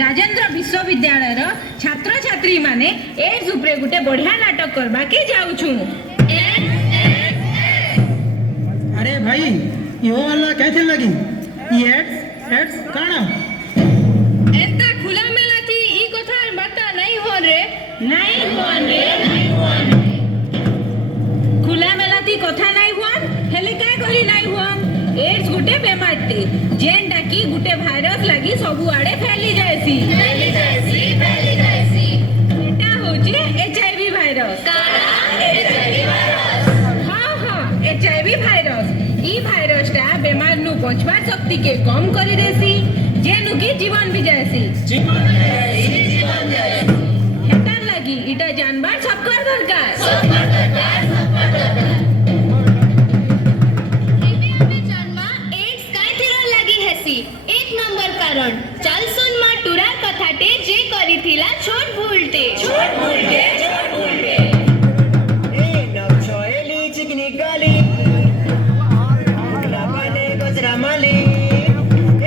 राजेंद्र विश्वविद्यालय छात्र छात्री माने एड्स उपरे गुटे बढ़िया नाटक करबा के जाउछु। अरे भाई यो वाला कैसे लगी एड्स एड्स काना एंता खुला मेला की ई कथा बाता नहीं हो रे खुला मेला ती कथा नहीं हुआ हेले काय करी नहीं हुआ। एड्स गुटे बेमारटी जेनटा की गुटे भाइरस लगी सबु आड़े फैली जायसी एटा होची एचआईवी भाइरस। हाँ एचआईवी भाइरस ई भाइरस टा बेमार नु बचवा शक्ति के कम करी देसी जेनु की जीवन भी जायसी हेतार लगी इटा जानबार सबकर दरकार। एक नंबर कारण चल सुन मा टुरा कथाटे जे करिथिला छोट भूलते ए नव छोएली चिकनी गाली मुकला पाले गजरा माली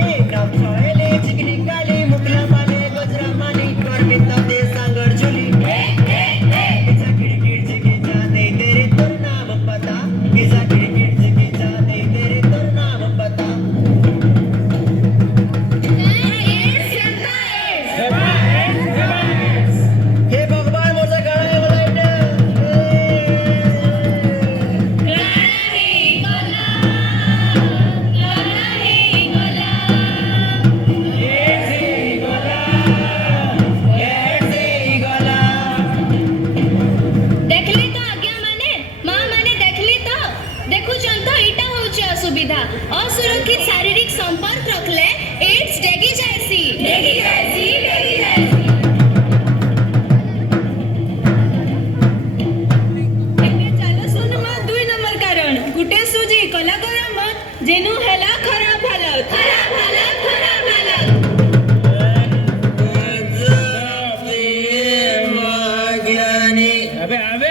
ए नव छोएली चिकनी गाली मुकला पाले गजरा माली करबे तते सांगड़ झुली किसा किड़किड़ जिकी जाते तेरे तोर नाम पता किसा किड़किड़ जिकी जाते तेरे तोर नाम पता। हे भगवान मोजा गाड़ा है वाला देखली तो आज्ञा माने मां माने देखली तो देखु चंतो इटा होचे असुविधा असुरक्षित शारीरिक संपर्क रखले एड्स डेगी जायसी चलो सुन मा 2 नंबर कारण गुटे सुजी कला गरम जेनु हेला खराब हालत अबे अबे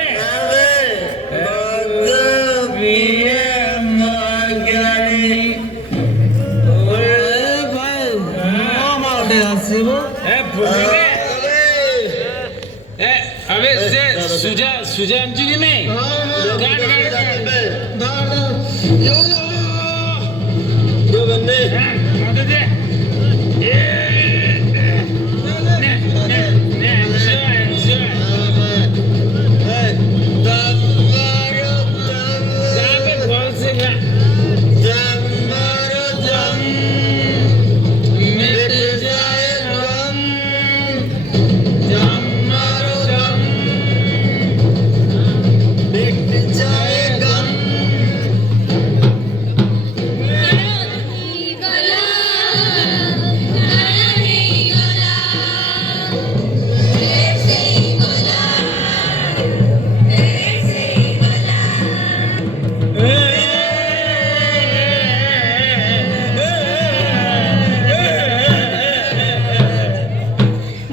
अबे से सुजा आमची की नाही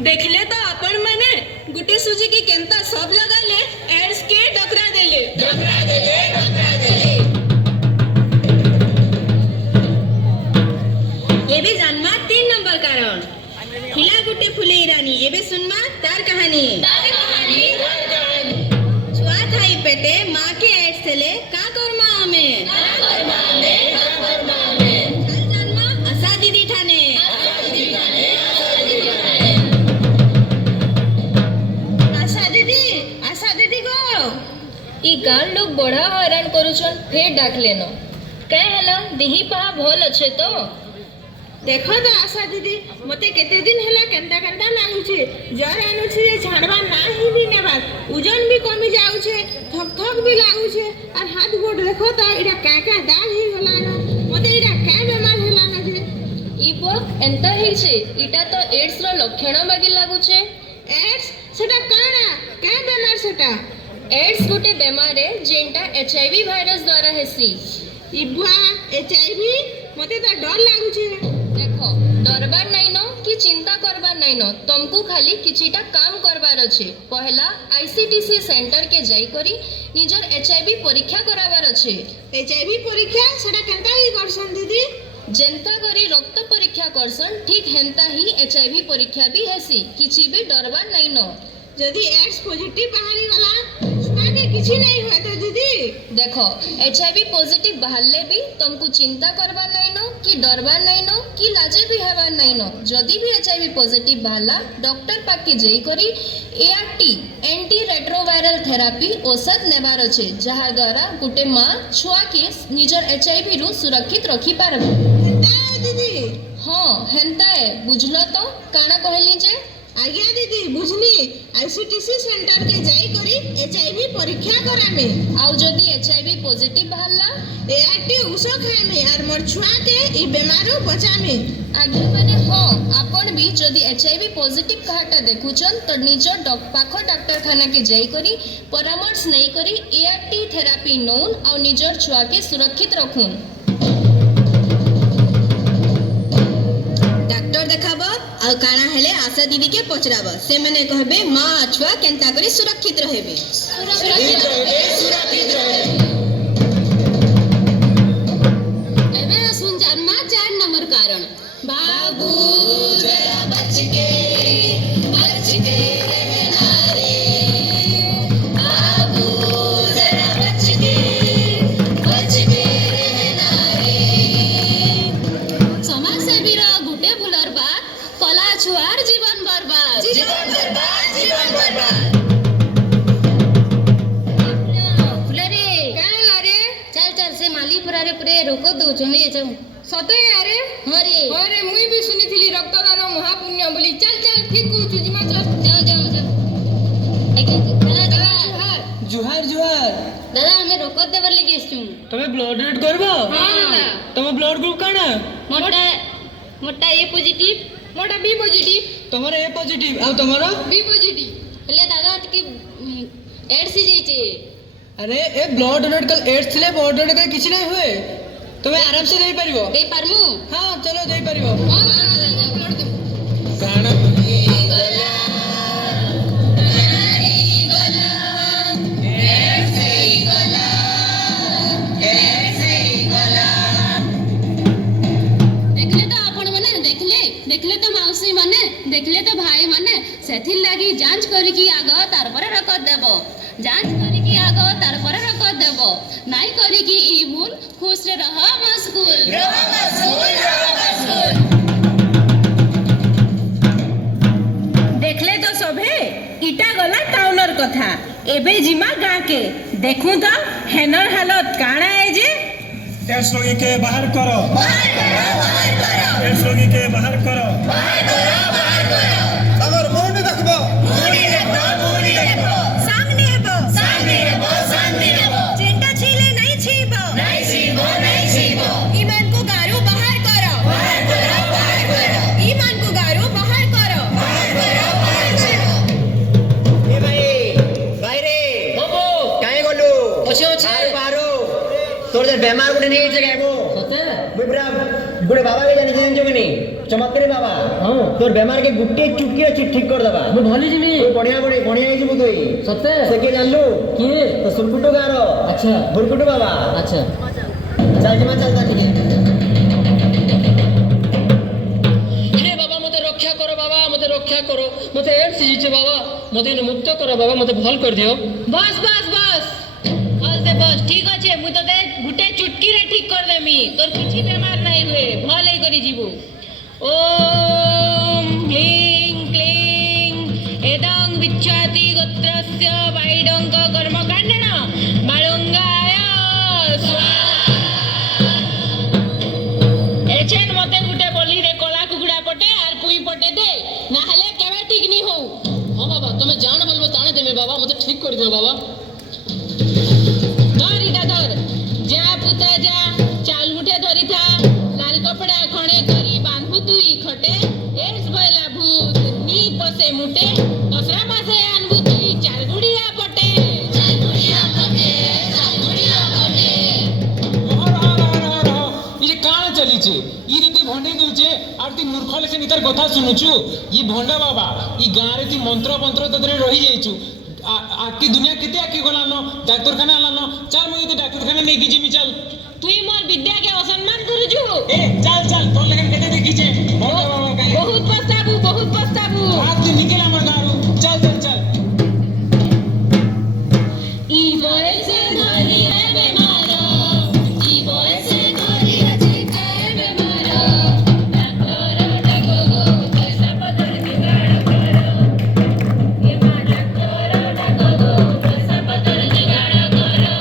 देखले तो अपन मने गुटे सुजी की केंता सब लगा ले एड्स के डकरा देले ये भी जन्मा 3 नंबर कारण हिला गुटे फुले रानी ये भी सुनमा तार कहानी छुआ थाई पेटे माँ के एड्स ले का करमा हमें चल जन्मा आशा दीदी ठाने आशा दीदी गो ई गान लोग बड़ा हैरान करूछन फेर डाक लेनो कह हला दिही पहा भल अच्छे तो देखो तो आशा दीदी मते केते दिन हला केंता लागुछे जर आनुछे झाड़वा ना ही दिने बाद ओजन भी कमी जाउछे थक भी लागुछे और हाथ गोड़ देखो तो इडा का दाग ही गलानो मते इडा का बेमार हला ना जे ई पो एंता ही छे इटा तो एड्स रो लक्षण बागी लागुछे। एड्स सेटा काना का बेमार सेटा एड्स गोटे बेमार है जेंटा एचआईवी भाइरस द्वारा हेसी। इबुआ एचआईवी मते तो डर लागुछे देखो डरबार नहीं नो कि चिंता करबार नहीं नो तुमको खाली किछिटा काम करबार अच्छे पहला आईसीटीसी सेंटर के जाई करी निजर एचआईवी परीक्षा कराबार अच्छे। एचआईवी परीक्षा सेटा केनता ही करसन दीदी जेन्ता करी रक्त परीक्षा करसन ठीक हेन्ता ही HIV परीक्षा भी हेसी किछि भी डरबार नहीं न। जदि एड्स पॉजिटिव बाहरी गला छुआ के किछि नहीं हुआ तो दीदी देखो HIV पॉजिटिव बाहरले भी तुमको चिंता करबा नहीं न कि डरबार नहीं न कि लाजे भी हेबार नहीं न। जदि भी HIV पॉजिटिव बाहरला डॉक्टर पाके जई करी ART एंटी रेट्रोवायरल थेरापी औषध नेबार अछि जहा द्वारा गुटे मां छुआ के निजर HIV रु सुरक्षित रखी पारबो। हेता है दीदी। हाँ हेन्ता है बुझलो तो काना कहली जे आज्ञा दीदी बुझनी ICTC सेंटर के जाई करी HIV परीक्षा करामे आउ जदि HIV पॉजिटिव बाहरला ART उषो खाएमे और मोर छुआ के ई बीमारो बचामे। आगे माने हाँ आपण भी जदि HIV पॉजिटिव कहाटा देखुछन तो निजर पाख डाक्तरखाना के जाई करी परामर्श नहीं करी ART थेरापी नौन और निजर छुआ के सुरक्षित रखुन। डॉक्टर देखाब आ काना हेले आशा दीदी के पचराब से माने कहबे मां छुआ केनता करी सुरक्षित रहबे। एबे सुन जानमा 4 नंबर कारण बाबू जरा बच के रहना रे बाबू जरा बच के रहना रे। समाज सेवीर गुटे भूलर बात कला छुआर जीवन बर्बाद फुले रे काहे लारे चल चल से माली पुरारे पुरे रोको दो चने ये चल सते यारे हरे अरे मुई भी सुनिथिली रक्तदान महापुण्य बोली चल चल ठीक कहू जिमा चल जाओ जाओ जाओ एके दादा जुहार जुहार दादा हमें रोको देवर लेके आसछु तमे ब्लड डोनेट करबो। हां तमे ब्लड ग्रुप काना मोटा मोटा ए पॉजिटिव मोटा बी पॉजिटिव तमरा ए पॉजिटिव आ तमरा बी पॉजिटिव हेले दादा टिके एड्स ही जाइछे। अरे ए ब्लड डोनेट कर एड्स थिले ब्लड डोनेट कर किछि नहीं हुए तमे आराम से देई परिबो। दे पारमु हां चलो देई परिबो हां ब्लड दे काना देखले तो आपण माने देखले तो मौसी माने देखले तो भाई माने सेथिर लागी जांच करी की आगो तार पर रकत देबो जांच करी की आगो तार पर रकत देबो नाई करी की ई भूल खुश रे रह मस्कुल देखले तो सभे इटा गला टाउनर कथा एबे जिमा गां के देखू तो हेनर हालत काना है जे एड्स रोगी के बाहर करो एड्स रोगी के बाहर करो अगर मुंह नहीं देखबो सामने हेबो चिंता छीले नहीं छीबो ईमान को गारू बाहर करो ईमान को गारू बाहर करो ए भाई रे बाबू काहे गलु अच्छे अच्छे आर पारो तोर जे बेमार गुटे नहीं जगह गो सते बुबरा गुटे बाबा के जानि जन जोगनी चमत्कारी बाबा हां तोर बेमार के गुटे चुटकी अछि ठीक कर दबा मु भली जिमी तू बढ़िया हिजबु तोई सते से के जानलु किए तो सुलकुटो गारो अच्छा बुरकुटो बाबा अच्छा चल जिमा चलता ठीक है हे बाबा मते रक्षा करो बाबा मते रक्षा करो मते एड्स हिचे बाबा मते मुक्त करो बाबा मते भल कर दियो बस ठीक अछि मु तो गुटे चुटकी रे ठीक कर देमी तोर किछि बेमार नहीं हुए भल ही करी जीवु ओम ह्लीं क्लीं एदं विच्छाति गोत्रस्य वाइडंक कर्मकाण्डेन माळुंगाय स्वाहा एचेन मते गुटे बोली रे कला कुकुड़ा पटे आर पुई पटे दे ना हले केबे ठीक नी हो। हां बाबा तमे जान बोलबो ताने देमे बाबा मते ठीक कर दियो बाबा धर जा पुता जा चाल मुठे धरी था लाल कपड़ा खणे करी बांधु तुई खटे एड्स भइला भूत नी पसे मुटे दसरा मासे आनबु तुई चाल गुड़िया पटे ये काण चली छे ई रीति भंडे दउचे आर ती मूर्खले से नितर कथा सुनुछु ई भंडा बाबा ई गारे ती मंत्र तदरे रही जाइछु आकी दुनिया केते आकी गलानो डाक्तरखाना लानो चल मुई तो डाक्तरखाना नेकी जिमी चल तुई मोर विद्या के असम्मान करूछु ए चल चल तोर लगन केते देखी छे भोंडा बाबा का बहुत पछताबू आज तू निकल हमर गारू चल चल चल ई बयसे धरी रे बेमारो ई बयसे धरी अछि के बेमारो डॉक्टर डाको गो पैसा पतर जुगाड़ करो ए मा डॉक्टर डाको गो पैसा पतर जुगाड़ करो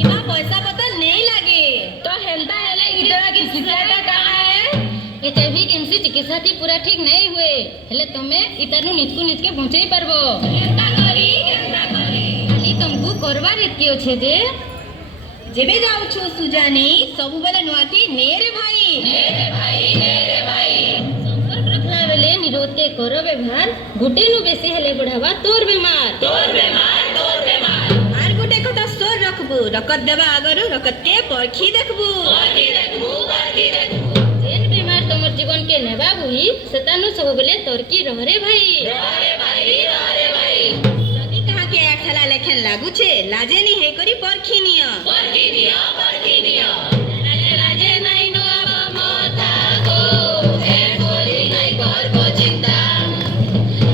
इमा पैसा पता नहीं लगे तो हेल्था हेले इतना की चिकित्सा कहाँ है एचआईवी केमसी चिकित्सा ती पूरा ठीक नहीं हुए हेले तमे इतानु नितकु नितके पहुंचाई परबो केनता करी खाली तुमको करबार एतकी अछि जे जेबे जाउछु सुजानी सब बेले नुआती नेरे भाई संपर्क रखला बेले निरोध के करो व्यवहार गुटे नु बेसी हेले बढ़ावा तोर बेमार आर गोटे कथा सोर रखबू रकत देबा आगरु रकत के परखी देखबू जेन बेमार तमर जीवन के नेबा बुही सेतानु सब बेले तोरकी रहरे भाई जदी कहा के एकला लेखन लागू छे लाजे नी हे करी परखी नियो लाजे नाही नो अब मोथा गो ए गोरी नाही करबो चिंता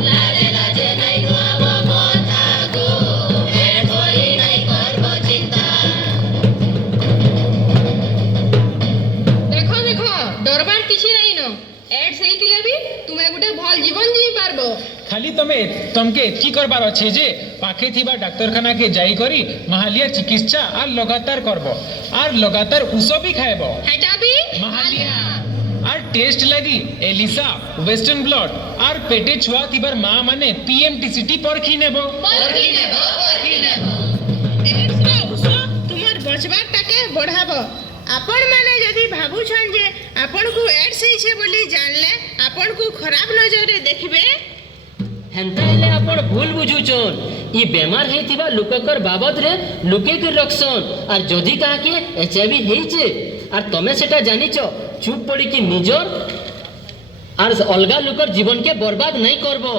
लाजे नाही नो अब मोथा गो ए गोरी नाही करबो चिंता देखो देखो डरबार किछि नहीं न एड्स हेतिले भी तुमे गुटे भल जीवन जी पारबो खाली तमके एतकी करबार अच्छे जे पाखे थीबा डाक्तरखाना के जाई करी महालिया चिकित्सा आर लगातार करबो आर लगातार उso भी खाएबो हेटा भी महालिया आर टेस्ट लगी एलिसा वेस्टर्न ब्लड आर पेटे छुआ थीबार मां माने पीएमटीसीटी परखी नेबो एड्स रा उस तुमर बचबार टाके बढ़ाबो आपण माने जदी भाबुछन जे आपण को एड्स हिछे बोली जानले आपण को खराब नजरे देखबे हेन्ता हेले आपण भूल बुझुचन ई बेमार हेतिबा लोककर बाबत रे लुके के रखसन आर जदी कहा के एचआईवी हेइचे आर तमे सेटा जानिचो चुप पड़ी कि निजर आर अलगा लोकर जीवन के बर्बाद नहीं करबो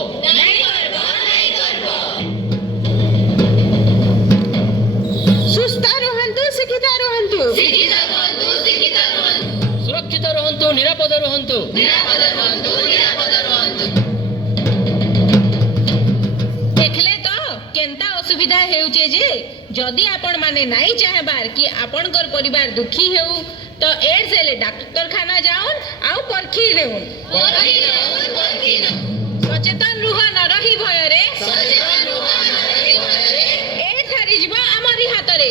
सुस्ता रहंतु सिकिता रहंतु सुरक्षित रहंतु निरापद रहंतु देखले तो केनता असुविधा हेउचे जे जदी आपण माने नाही चाहेबार कि आपणकर परिवार दुखी हेउ तो एड्स हेले डाक्तरखाना जाउन आउ परखी लेउन सचेतन रुह न रही भय रे एड्स हारी जीव आमरी हातरे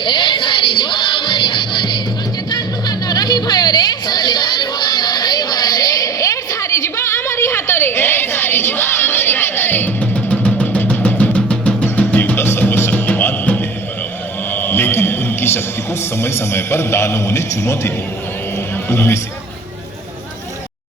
सचेतन रुह न रही भय रे एड्स हारी जीव आमरी हातरे देवता सर्वशक्तिमान होते हैं लेकिन उनकी शक्ति को समय समय पर दानवों ने चुनौती दी उनमें से